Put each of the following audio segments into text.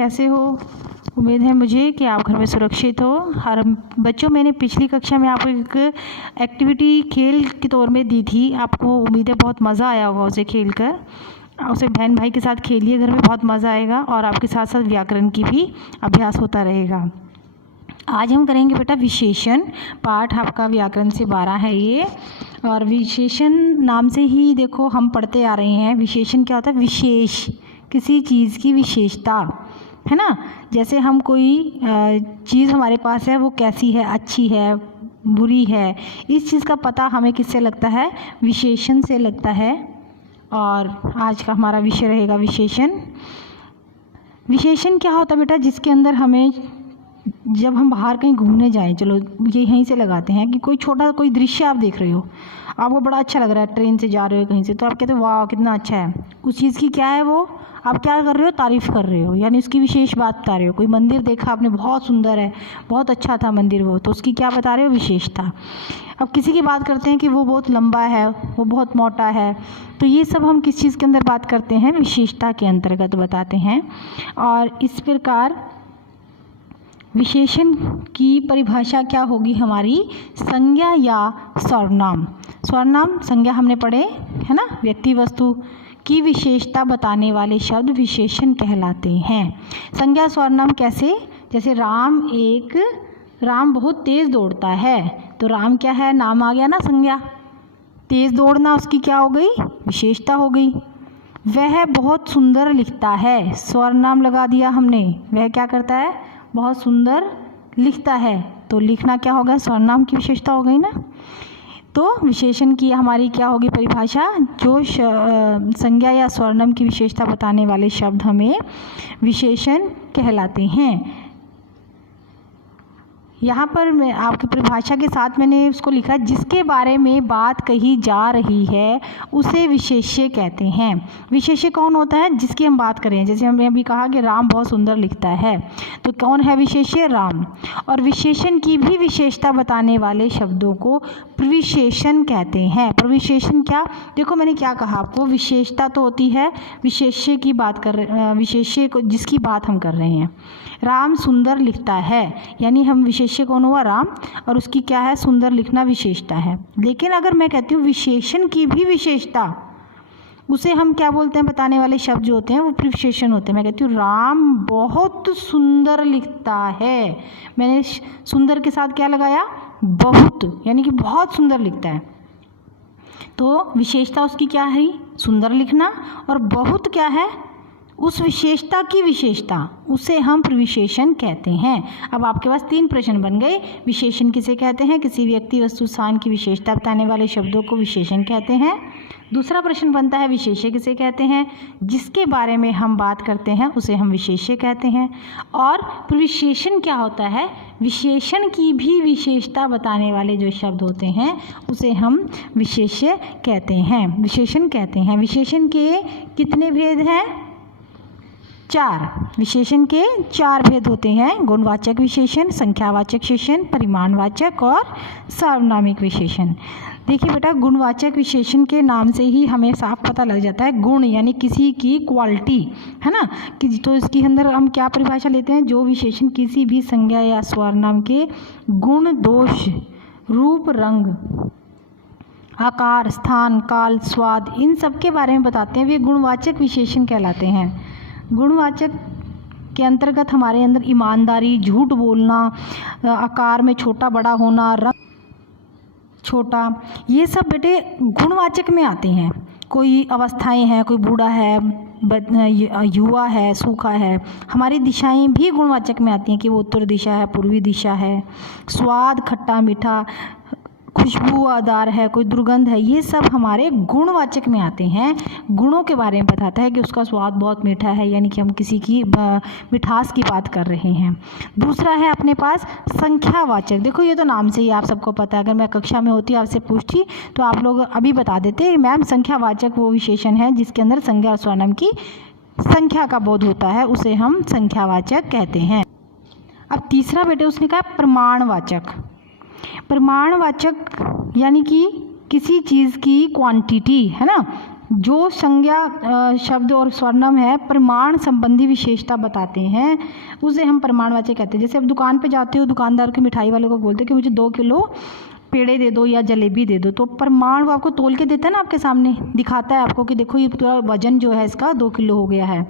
कैसे हो? उम्मीद है मुझे कि आप घर में सुरक्षित हो। हर बच्चों, मैंने पिछली कक्षा में आपको एक एक्टिविटी खेल के तौर में दी थी। आपको उम्मीद है बहुत मज़ा आया होगा उसे खेल कर। उसे बहन भाई के साथ खेलिए, घर में बहुत मज़ा आएगा और आपके साथ साथ व्याकरण की भी अभ्यास होता रहेगा। आज हम करेंगे बेटा विशेषण। पाठ आपका व्याकरण से 12 है ये। और विशेषण नाम से ही देखो हम पढ़ते आ रहे हैं। विशेषण क्या होता है? विशेष, किसी चीज़ की विशेषता, है ना। जैसे हम कोई चीज़ हमारे पास है, वो कैसी है, अच्छी है, बुरी है, इस चीज़ का पता हमें किससे लगता है? विशेषण से लगता है। और आज का हमारा विषय रहेगा विशेषण। विशेषण क्या होता है बेटा? जिसके अंदर हमें, जब हम बाहर कहीं घूमने जाएं, चलो ये यहीं से लगाते हैं कि कोई छोटा कोई दृश्य आप देख रहे हो, आपको बड़ा अच्छा लग रहा है, ट्रेन से जा रहे हो कहीं से, तो आप कहते हो वाह कितना अच्छा है। उस चीज़ की क्या है वो? आप क्या कर रहे हो? तारीफ़ कर रहे हो, यानी उसकी विशेष बात बता रहे हो। कोई मंदिर देखा आपने, बहुत सुंदर है, बहुत अच्छा था मंदिर वो, तो उसकी क्या बता रहे हो? विशेषता। अब किसी की बात करते हैं कि वो बहुत लंबा है, वो बहुत मोटा है, तो ये सब हम किस चीज़ के अंदर बात करते हैं? विशेषता के अंतर्गत बताते हैं। और इस प्रकार विशेषण की परिभाषा क्या होगी हमारी? संज्ञा या सर्वनाम। सर्वनाम, संज्ञा हमने पढ़े है ना, व्यक्ति वस्तु की विशेषता बताने वाले शब्द विशेषण कहलाते हैं। संज्ञा सर्वनाम कैसे? जैसे राम बहुत तेज़ दौड़ता है, तो राम क्या है? नाम आ गया ना, संज्ञा। तेज़ दौड़ना उसकी क्या हो गई? विशेषता हो गई। वह बहुत सुंदर लिखता है, सर्वनाम लगा दिया हमने। वह क्या करता है? बहुत सुंदर लिखता है, तो लिखना क्या होगा? सर्वनाम की विशेषता हो गई ना। तो विशेषण की हमारी क्या होगी परिभाषा? जो संज्ञा या सर्वनाम की विशेषता बताने वाले शब्द हमें विशेषण कहलाते हैं। यहाँ पर मैं आपकी परिभाषा के साथ मैंने उसको लिखा, जिसके बारे में बात कही जा रही है उसे विशेष्य कहते हैं। विशेष्य कौन होता है? जिसकी हम बात करें। जैसे हमने अभी कहा कि राम बहुत सुंदर लिखता है, तो कौन है विशेष्य? राम। और विशेषण की भी विशेषता बताने वाले शब्दों को प्रविशेषण कहते हैं। प्रविशेषण क्या? देखो मैंने क्या कहा आपको, विशेषता तो होती है, विशेष्य की बात कर रहे, विशेष्य को जिसकी बात हम कर रहे हैं। राम सुंदर लिखता है, यानी हम विशेष्य कौन हुआ? राम, और उसकी क्या है? सुंदर लिखना विशेषता है। लेकिन अगर मैं कहती हूँ विशेषण की भी विशेषता, उसे हम क्या बोलते हैं? बताने वाले शब्द जो होते हैं वो प्रविशेषण होते हैं। मैं कहती हूँ राम बहुत सुंदर लिखता है, मैंने सुंदर के साथ क्या लगाया? बहुत, यानी कि बहुत सुंदर लिखता है। तो विशेषता उसकी क्या है? सुंदर लिखना। और बहुत क्या है? उस विशेषता की विशेषता, उसे हम प्रविशेषण कहते हैं। अब आपके पास 3 प्रश्न बन गए। विशेषण किसे कहते हैं? किसी व्यक्ति वस्तु स्थान की विशेषता बताने वाले शब्दों को विशेषण कहते हैं। दूसरा प्रश्न बनता है विशेष्य किसे कहते हैं? जिसके बारे में हम बात करते हैं उसे हम विशेष्य कहते हैं। और प्रविशेषण क्या होता है? विशेषण की भी विशेषता बताने वाले जो शब्द होते हैं उसे हम विशेष्य कहते हैं, विशेषण कहते हैं। विशेषण के कितने भेद हैं? 4। विशेषण के 4 भेद होते हैं। गुणवाचक विशेषण, संख्यावाचक विशेषण, परिमाणवाचक और सार्वनामिक विशेषण। देखिए बेटा, गुणवाचक विशेषण के नाम से ही हमें साफ पता लग जाता है। गुण यानी किसी की क्वालिटी, है ना, कि तो इसके अंदर हम क्या परिभाषा लेते हैं? जो विशेषण किसी भी संज्ञा या सर्वनाम के गुण, दोष, रूप, रंग, आकार, स्थान, काल, स्वाद, इन सब के बारे में बताते हैं, वे गुणवाचक विशेषण कहलाते हैं। गुणवाचक के अंतर्गत हमारे अंदर ईमानदारी, झूठ बोलना, आकार में छोटा बड़ा होना, रंग छोटा, ये सब बेटे गुणवाचक में आते हैं। कोई अवस्थाएं हैं, कोई बूढ़ा है, युवा है, सूखा है, हमारी दिशाएं भी गुणवाचक में आती हैं कि वो उत्तर दिशा है, पूर्वी दिशा है। स्वाद, खट्टा मीठा, खुशबूदार है, कोई दुर्गंध है, ये सब हमारे गुणवाचक में आते हैं। गुणों के बारे में बताता है कि उसका स्वाद बहुत मीठा है, यानी कि हम किसी की मिठास की बात कर रहे हैं। दूसरा है अपने पास संख्यावाचक। देखो ये तो नाम से ही आप सबको पता है, अगर मैं कक्षा में होती आपसे पूछती तो आप लोग अभी बता देते मैम संख्यावाचक वो विशेषण है जिसके अंदर संज्ञा और सर्वनाम की संख्या का बोध होता है, उसे हम संख्यावाचक कहते हैं। अब तीसरा बेटे उसने कहा प्रमाणवाचक। प्रमाणवाचक यानी कि किसी चीज़ की क्वांटिटी, है ना, जो संज्ञा शब्द और स्वर्णम है प्रमाण संबंधी विशेषता बताते हैं उसे हम प्रमाणवाचक कहते हैं। जैसे अब दुकान पे जाते हो, दुकानदार के मिठाई वाले को बोलते हो कि मुझे 2 किलो पेड़े दे दो या जलेबी दे दो, तो प्रमाण वो आपको तोल के देता है ना, आपके सामने दिखाता है आपको कि देखो ये पूरा वजन जो है इसका 2 किलो हो गया है।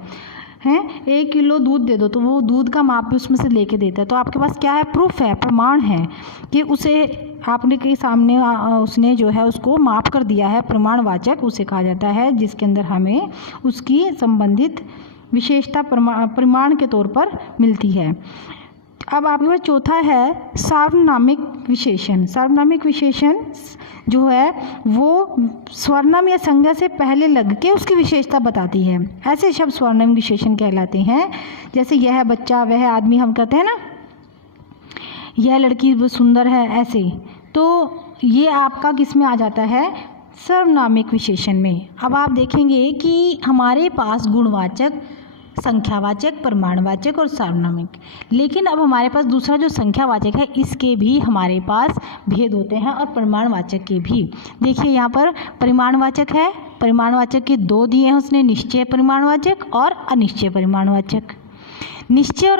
1 किलो दूध दे दो, तो वो दूध का माप भी उसमें से लेके देता है। तो आपके पास क्या है, प्रूफ है, प्रमाण है कि उसे आपने के सामने उसने जो है उसको माप कर दिया है। प्रमाणवाचक उसे कहा जाता है जिसके अंदर हमें उसकी संबंधित विशेषता प्रमाण के तौर पर मिलती है। अब आपके पास चौथा है सार्वनामिक विशेषण। सार्वनामिक विशेषण जो है वो स्वर्णम या संज्ञा से पहले लग के उसकी विशेषता बताती है। ऐसे शब्द स्वर्णम विशेषण कहलाते हैं। जैसे यह बच्चा, वह आदमी, हम कहते हैं ना, यह लड़की वो सुंदर है, ऐसे। तो ये आपका किस में आ जाता है, सर्वनामिक विशेषण में। अब आप देखेंगे कि हमारे पास गुणवाचक, संख्यावाचक, प्रमाणवाचक और सार्वनामिक, लेकिन अब हमारे पास दूसरा जो संख्यावाचक है इसके भी हमारे पास भेद होते हैं और प्रमाणवाचक के भी। देखिए यहाँ पर परिमाणवाचक है, परिमाणवाचक के 2 दिए हैं उसने, निश्चय परिमाणवाचक और अनिश्चय परिमाणवाचक। निश्चय और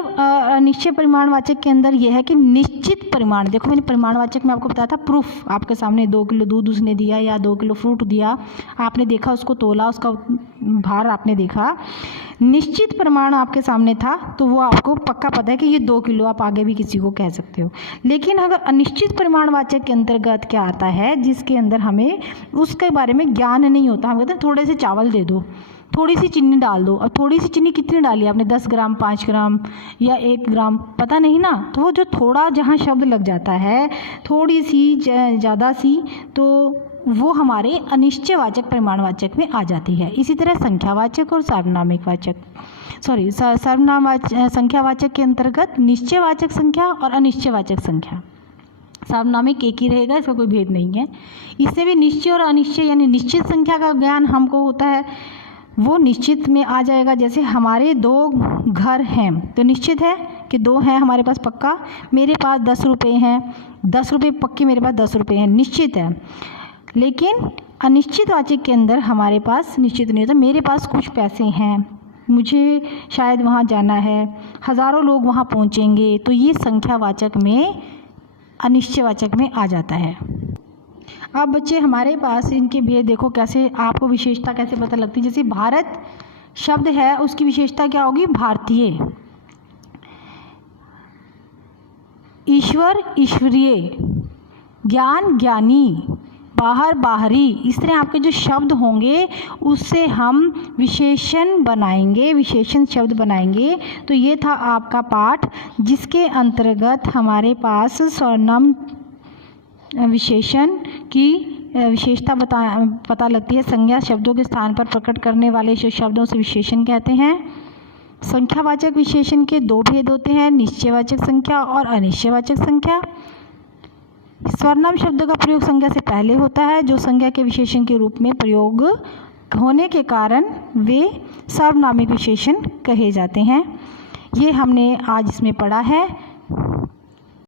अनिश्चय परिमाणवाचक के अंदर यह है कि निश्चित परिमाण, देखो मैंने परिमाणवाचक में आपको बताया था प्रूफ, आपके सामने 2 किलो दूध उसने दिया या 2 किलो फ्रूट दिया, आपने देखा, उसको तोला, उसका भार आपने देखा। निश्चित परिमाण आपके सामने था तो वो आपको पक्का पता है कि ये 2 किलो, आप आगे भी किसी को कह सकते हो। लेकिन अगर अनिश्चित परिमाणवाचक के अंतर्गत क्या आता है, जिसके अंदर हमें उसके बारे में ज्ञान नहीं होता, हम कहते हैं थोड़े से चावल दे दो, थोड़ी सी चीनी डाल दो। अब थोड़ी सी चीनी कितनी डाली आपने, 10 ग्राम, 5 ग्राम या 1 ग्राम, पता नहीं ना। तो वो जो थोड़ा जहाँ शब्द लग जाता है, थोड़ी सी ज़्यादा सी, तो वो हमारे अनिश्चयवाचक परिमाणवाचक में आ जाती है। इसी तरह संख्यावाचक और सार्वनामिक वाचक, संख्यावाचक के अंतर्गत निश्चयवाचक संख्या और अनिश्चयवाचक संख्या। सार्वनामिक एक ही रहेगा, इसका कोई भेद नहीं है। इससे भी निश्चय और अनिश्चय यानी निश्चित संख्या का ज्ञान हमको होता है, वो निश्चित में आ जाएगा। जैसे हमारे 2 घर हैं तो निश्चित है कि 2 हैं हमारे पास पक्का, मेरे पास 10 रुपये हैं, 10 रुपये पक्के मेरे पास 10 रुपये हैं, निश्चित है। लेकिन अनिश्चितवाचक के अंदर हमारे पास निश्चित नहीं होता, मेरे पास कुछ पैसे हैं, मुझे शायद वहाँ जाना है, हज़ारों लोग वहाँ पहुँचेंगे, तो ये संख्यावाचक में, अनिश्चयवाचक में आ जाता है। अब बच्चे हमारे पास इनके भेद देखो कैसे, आपको विशेषता कैसे पता लगती है। जैसे भारत शब्द है उसकी विशेषता क्या होगी, भारतीय। ईश्वर ईश्वरीय, ज्ञान ज्ञानी, बाहर बाहरी, इस तरह आपके जो शब्द होंगे उससे हम विशेषण बनाएंगे, विशेषण शब्द बनाएंगे। तो ये था आपका पाठ जिसके अंतर्गत हमारे पास सर्वनाम विशेषण की विशेषता पता लगती है। संज्ञा शब्दों के स्थान पर प्रकट करने वाले जो शब्दों से विशेषण कहते हैं। संख्यावाचक विशेषण के 2 भेद होते हैं, निश्चयवाचक संख्या और अनिश्चयवाचक संख्या। स्वर्णम शब्द का प्रयोग संज्ञा से पहले होता है, जो संज्ञा के विशेषण के रूप में प्रयोग होने के कारण वे सार्वनामिक विशेषण कहे जाते हैं। ये हमने आज इसमें पढ़ा है।